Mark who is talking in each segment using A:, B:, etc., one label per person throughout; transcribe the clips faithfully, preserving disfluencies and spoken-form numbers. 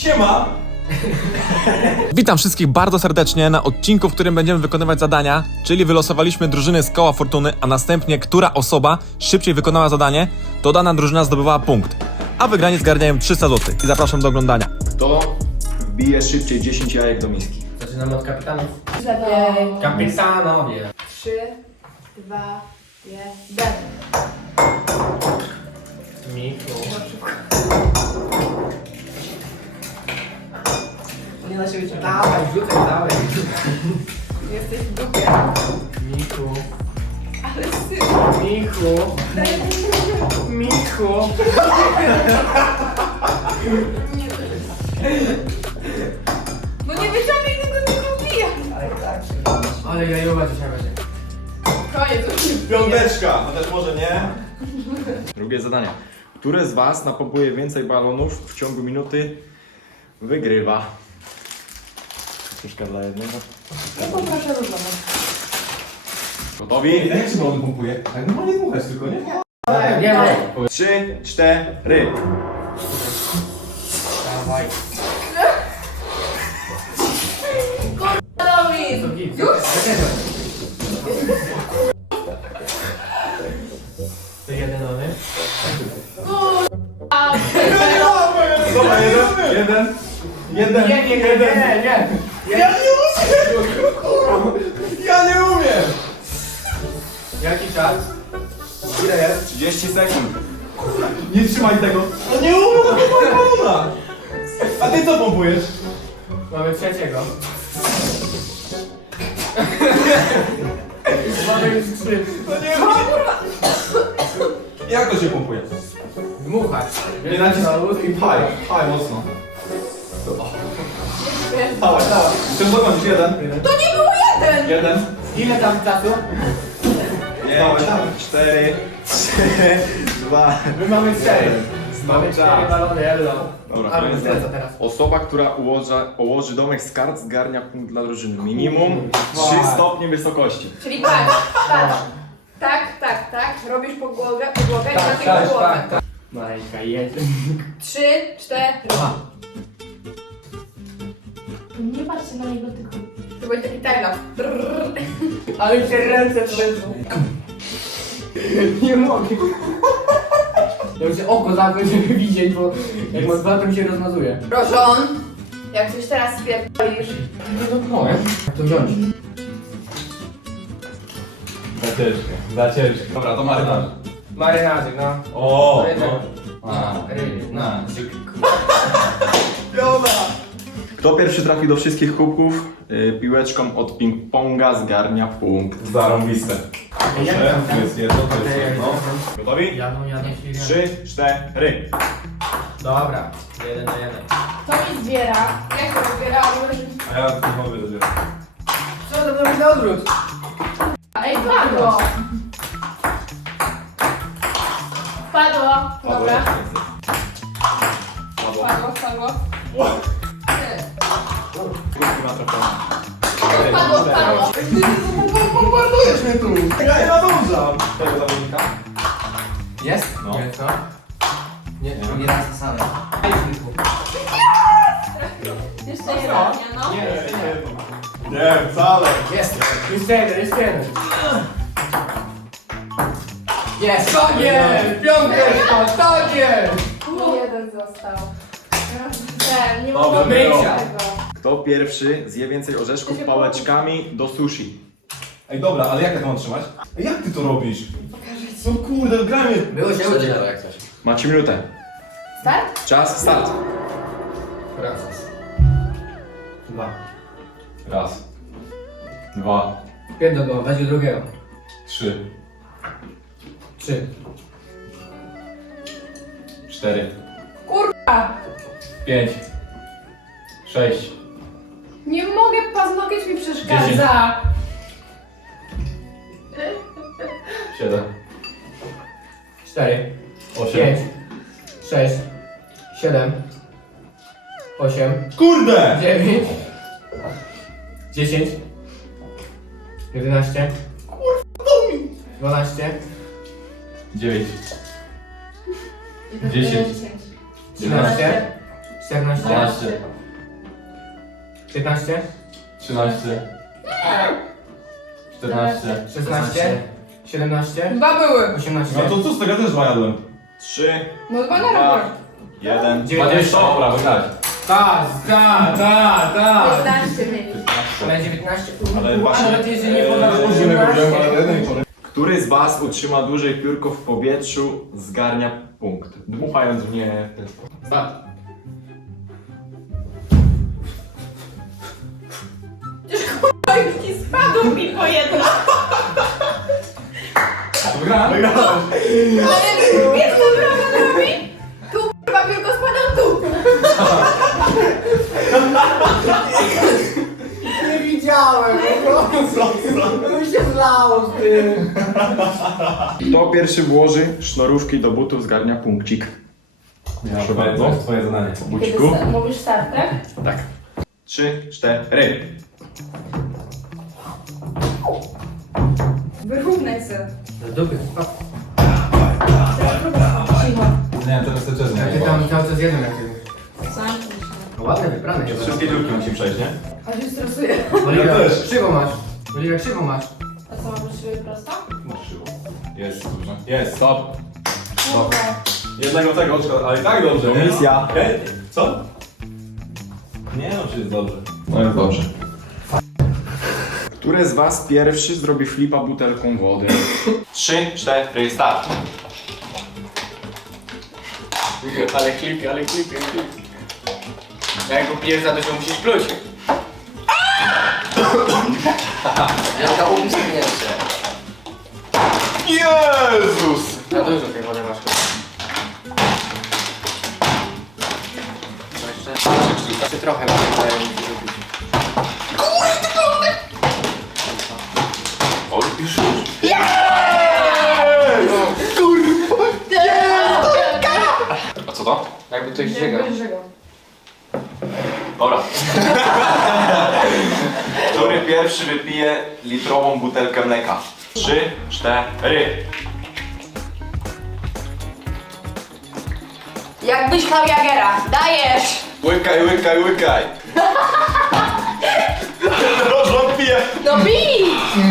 A: Siema!
B: Witam wszystkich bardzo serdecznie na odcinku, w którym będziemy wykonywać zadania, czyli wylosowaliśmy drużyny z koła fortuny, a następnie która osoba szybciej wykonała zadanie, to dana drużyna zdobywała punkt, a wygrani zgarniają trzysta złotych. I zapraszam do oglądania.
A: Kto wbije szybciej dziesięć jajek do miski?
C: Zaczynamy od kapitanów.
D: Lepiej.
C: Kapitanowie.
D: Trzy, dwa, jeden.
C: Miku.
D: Nie da się wyciągnąć.
C: Dawaj, rzucaj, dawaj.
D: Jesteś w dupie.
C: Miku.
D: Ale syp.
C: Miku. Miku.
D: No nie wyciągnij tego, nie wbija.
C: Ale jajowa dzisiaj będzie.
D: Koniec, już nie wbija.
A: Piąteczka! No też może nie? Drugie zadanie. Które z was napompuje więcej balonów w ciągu minuty, wygrywa. Troszkę dla jednego.
D: No poproszę różną.
A: Gotowi?
E: Jak się balon pompuje? Tak normalnie dmuchać tylko, nie?
C: Nie ma.
A: Trzy, cztery.
C: Dawaj.
D: Domin!
C: To git. Już? To jeden mamy.
A: Dobra, jeden, jeden, jeden,
C: Nie, nie, nie, nie, nie.
A: Ja nie umiem! Ja nie umiem!
C: Jaki czas? Ile jest?
A: trzydzieści sekund.
E: Nie trzymaj tego!
A: No nie umiem pompować balona! A ty co pompujesz?
C: Mamy trzeciego. Mamy już trzy.
A: No nie umiem!
E: Jak to się pompuje?
C: Dmuchać.
E: Nie naciskaj i pchaj, pchaj mocno. Dawaj, dawaj. Chcesz dokończyć jeden?
D: To nie był jeden!
E: Jeden.
C: Ile tam czasu?
A: Pięć, cztery, trzy, dwa.
C: My mamy cztery. Mamy
A: czas.
C: cztery balony, hello.
A: Dobra,
C: Ale
A: koniec
C: lecę
A: zdania.
C: teraz.
A: Osoba, która ułoży, ułoży domek z kart, zgarnia punkt dla drużyny. Minimum trzy stopnie wysokości.
D: Czyli patrz, patrz. Tak, tak, tak. Robisz podłogę, podłogę i na
C: Tak,
D: tej
C: tak,
D: podłogę.
C: tak, tak. Majka, jeden.
D: Trzy, cztery.
C: Dwa.
F: Nie patrzcie na niego tylko.
D: To będzie taki timelapse.
C: Ale się ręce trzęsą. Nie mogę. Ja muszę oko zamknąć, żeby widzieć, bo jak mam dwa, to mi się rozmazuje.
D: Rożon, jak coś teraz spierdolisz.
C: Nie dotknąłem. Jak to wziąć?
E: Za ciężkie, za ciężkie. Dobra, to marynarz.
C: Marynarzyk, no.
E: O,
C: To jeden.
E: no. A,
C: Ryby,
E: na.
A: Kto pierwszy trafi do wszystkich kubków, y, piłeczką od ping-ponga zgarnia punkt.
E: Zarąbiste.
C: Jak
E: Proszę,
C: tam,
E: to
C: tam?
E: jest jedno, to jest jedno.
A: Gotowi?
C: Jadą, jadą, jadą.
A: Trzy, cztery.
C: Dobra, jeden na jeden.
F: To mi zbiera.
D: Jak to wybierałam?
E: A ja nie mogę dopiero.
C: Co to zrobić na odwrót?
F: Ej, padło. Padło. Dobra.
A: Padło.
D: Padło, padło.
A: Kubki ma trafione.
F: Padło, padło.
A: Bombardujesz mnie tu! Ja nie nadążam!
E: Tego zawodnika?
C: Jest?
E: No.
C: Nie, co? Nie, nie raz to same.
F: Jeszcze jeden, nie no.
C: Nie, jeszcze nie.
A: Nie, wcale!
C: Jest! Jeszcze jeden, jeszcze jeden. Jest! Koniec! Piąteczka, koniec!
D: Jeden został.
F: Ten, nie
E: Dobrze
F: mogę
E: było.
F: być tego.
A: Kto pierwszy zje więcej orzeszków pałeczkami do sushi?
E: Ej, dobra, ale jak ja to mam trzymać? Ej, jak ty to robisz? No kurde, gramy.
C: Było się udzielało jak coś.
A: Macie minutę.
D: Start?
A: Czas, start.
C: Raz. Dwa.
E: Raz. Dwa.
C: Jedno go, weź do drugiego.
E: Trzy.
C: Trzy.
E: Cztery.
D: Kurwa!
E: Pięć. Sześć.
D: Nie mogę, paznokieć mi przeszkadza.
E: Siedem.
C: Cztery.
E: Osiem.
C: Pięć. Sześć. Siedem. Osiem.
E: Kurde!
C: Dziewięć. Dziesięć. Jedenaście. Dwanaście.
E: Dziewięć. Dziesięć.
C: Trzynaście. czternaście,
E: dwanaście,
C: piętnaście,
E: trzynaście, czternaście.
C: szesnaście, siedemnaście,
D: Dwa były.
C: osiemnaście,
E: No to co z tego też dwa jadłem?
A: trzy,
D: No dwa na
A: dwa,
D: raz.
A: jeden.
C: dziewiętnaście.
E: Dobra, wygrać.
C: Ta, ta, ta, ta.
D: piętnaście mieli.
C: Ale dziewiętnaście.
A: Ale właśnie,
C: Ale ty się nie
A: e,
C: podasz po
E: Później wygrałem, ale
C: osiemnaście.
E: jeden i cztery.
A: Który z was utrzyma dłużej piórko w powietrzu, zgarnia punkt. Dmuchając w nie w ten sposób.
C: Start.
D: Oj, ci spadł mi po jedno.
E: Wygrałem?
A: Wygrałem.
D: Ale wiesz co prawda robi? Tu kurwa piórko spadał tu.
C: Nie widziałem, no mi się zlało z tym.
A: Kto pierwszy włoży sznurówki do butów, zgarnia punkcik.
E: Proszę bardzo. Twoje zadanie.
A: Buciku.
F: Kiedy sta- mówisz start, tak?
A: Tak. Trzy, cztery.
D: Wyrównaj się.
C: Do dupy.
F: Cicho.
E: Nie, teraz to czas
C: Ja
E: nie
C: ty
E: było.
C: tam cały czas jeden jak ty.
F: Zamknij się.
C: No ładne wybrane jest.
E: Wszystkie dziurki musi przejść, nie?
D: A się stresuję.
C: Oliwia,
E: Ja też.
C: krzywo masz. Oliwia, krzywo masz.
F: A co, mam być prosto?
E: No krzywo. Jest, dobrze. Jest, stop.
F: Kurwa.
E: Jednego tego oczka, ale i tak dobrze. nie?
A: Misja.
E: Nie? Co? Nie no, czy jest dobrze.
A: No jest dobrze. Który z was pierwszy zrobi flipa butelką wody? Trzy, cztery, start.
C: Ale klipy, ale klipy, klipy. Jak go pijesz za dużo, musisz pluć. Jaka umysłniejsze.
A: Jezus!
C: Za dużo tej wody masz. Co jeszcze? Jeszcze trochę mam tutaj musi zrobić.
A: O, już, już. A co to?
C: Jakby ktoś żygał.
A: Dobra. Który pierwszy wypije litrową butelkę mleka? Trzy, cztery.
D: Jakbyś chciał Jagera. Dajesz.
A: Łykaj, łykaj, łykaj. Rozląd pije.
D: No bij!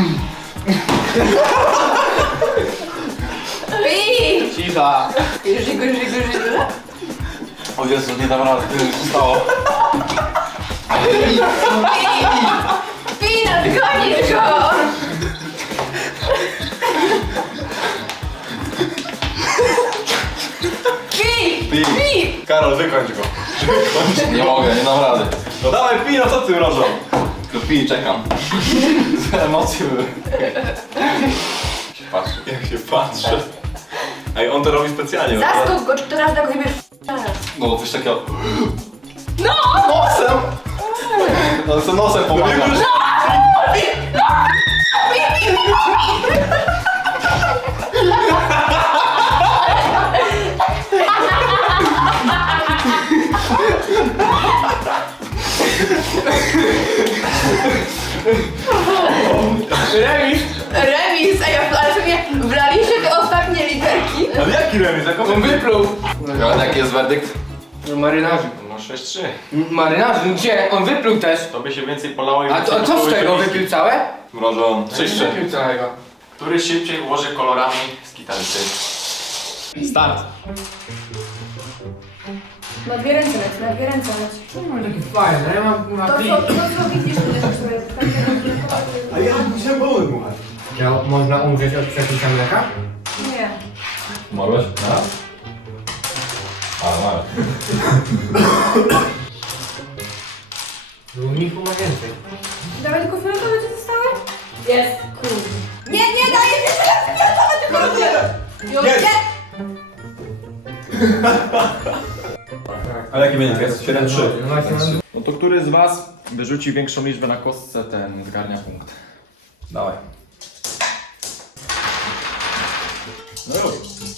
D: Bij!
C: Cicha.
D: Żygu, żygu, żygu.
A: O Jezu, nie dam rady, co się stało?
D: Bij! Bij, nadgonisz go! Bij!
A: Pij.
D: Bij!
A: Karol, wykończ go. Wykończ. Nie mogę, nie dam rady. No dawaj, pij, no co ty mrożą? No pij, czekam. Emocje były. Jak się patrzy. Jak się patrzy. Ej, on to robi specjalnie. no.
D: Zaskok go, czy teraz tak chybiesz
A: No, coś takiego. No! Nosem! No, co nosem pomaga.
C: Remis.
D: Remis, a ja, ale sobie wlaliście te ostatnie literki.
A: Ale jaki remis? Jak
C: On wypluł.
A: on... Jaki jest werdykt?
C: No marynarzu.
A: No sześć trzy.
C: Marynarzu, no gdzie? On wypluł też.
A: To by się więcej polało i
C: A, to, a co z tego? Wypił całe?
A: Mrożą. sześć trzy.
C: Wypił całego.
A: Który szybciej ułoży kolorami z gitarysty? Start.
D: Na dwie ręce leć, na dwie ręce leć.
C: Czemu mam takie fajne? Ja mam na
D: To
C: klip.
D: co, to co widzisz, będziesz sobie
E: A ja musiałem boły dmuchać.
C: Ja, można umrzeć od przepicia mleka?
D: Nie.
E: Umarłeś? Raz? A, umarłeś.
C: Michu ma więcej.
D: Dawaj tylko fioletowe ci zostały?
F: Jest. Kurde.
D: Nie, nie, daj jeszcze raz fioletowe, tylko robię.
E: Jest!
D: Nie.
E: Ale jaki wynik jest? siedem trzy.
C: No właśnie, mam
A: No to który z was wyrzuci większą liczbę na kostce, ten zgarnia punkt.
E: Dawaj.
A: No już.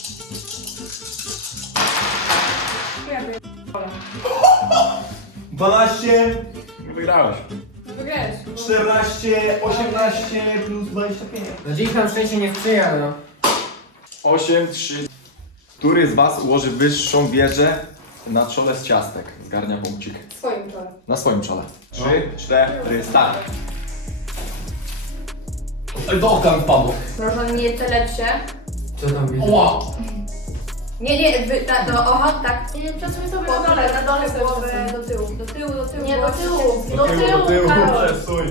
E: dwanaście,
A: Wygrałeś.
D: Wygrałeś.
E: czternaście, osiemnaście plus dwadzieścia pięć.
C: No dziś nam szczęście nie sprzyja, no.
A: osiem trzy. Który z was ułoży wyższą wieżę w na czole z ciastek. Zgarnia punkcik.
D: W swoim czole.
A: Na swoim czole. Trzy, cztery, start.
C: Do oka mi wpadło.
D: Proszę, nie telepcie.
C: Co tam widzę?
E: Ła!
D: Nie, nie, wy, ta, do, oha, tak.
F: Nie, przesuń sobie
D: Po
F: na dole, na dole sobie
D: głowę
F: przesuń.
D: do tyłu, do tyłu, do tyłu.
F: Nie, do
D: właśnie
F: tyłu.
D: się-
F: Do tyłu, Karol.
E: Przesuń.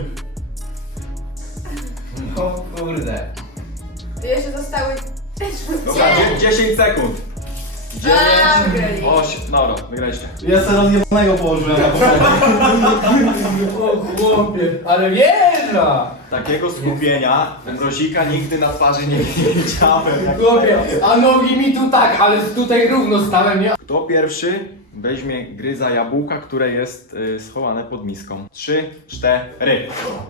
C: O kurde.
D: Jeszcze zostały...
A: Dobra, dzie- dziesięć sekund.
D: A, okej.
A: osiem, dobra, wygraliście.
E: Ja sobie rozjebanego położyłem na poprzednim.
C: O chłopie, ale wieża!
A: Takiego skupienia mrozika nigdy na twarzy nie widziałem. Jak
C: Chłopie, a nogi mi tu tak, ale tutaj równo stałem, nie?
A: Kto pierwszy weźmie gryza jabłka, które jest y, schowane pod miską? Trzy, cztery.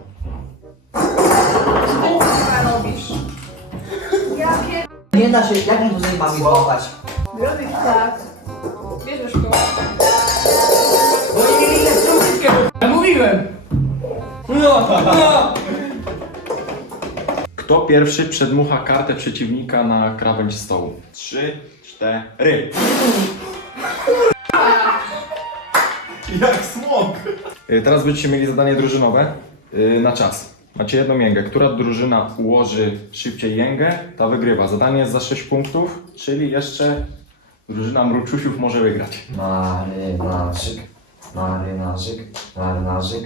D: Co robisz? Ja pier...
G: Nie da się, jak mu tutaj mamy złapać?
D: Robisz tak. Bierzesz go.
C: Bo nie mieli lepszą łydkę, bo ja mówiłem! No, no!
A: Kto pierwszy przedmucha kartę przeciwnika na krawędź stołu? Trzy, cztery.
E: Jak smok.
A: Y, Teraz będziecie mieli zadanie drużynowe y, na czas. Macie jedną jęgę. Która drużyna ułoży szybciej jęgę, ta wygrywa. Zadanie jest za sześć punktów, czyli jeszcze drużyna mruczusiów może wygrać.
G: Marynarzyk, marynarzyk, marynarzyk.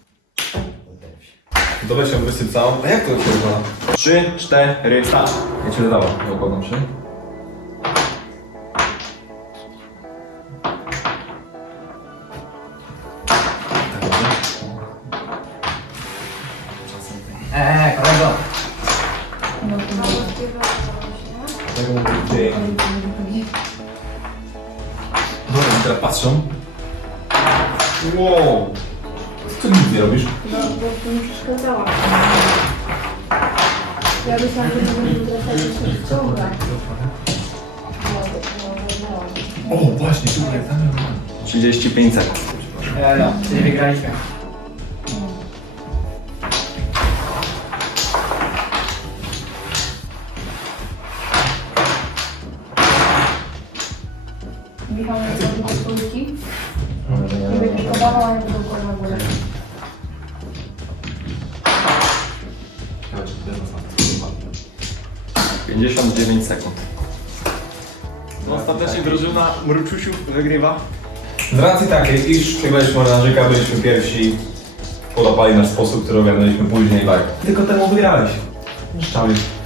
E: To weź ją wysyp całą. A jak to się wygląda?
A: Trzy, cztery, start.
E: Ja ci dodałem. Dokładam się.
C: Eee, kolego.
E: Tego mówię gdzie. Dobra, teraz patrzą. Wow. Co ty nic nie robisz?
F: No, bo mi przeszkadzała. Ja myślałam, że to będzie trochę się wciągać.
E: O, właśnie, słuchaj, tam.
A: trzydzieści pięć sekund.
C: Eee, no, czyli wygraliśmy.
F: Michał, jak robisz słodki? I będziesz podawał, a nie do góry na górę.
A: pięćdziesiąt dziewięć sekund. No, ostatecznie drużyna mruczusiów wygrywa.
E: Z racji takiej, iż przegraliśmy marynarzyka, byliśmy pierwsi, podopali nasz sposób, który ogarnęliśmy później, tak. Tylko temu wygrałeś. Szczawisz.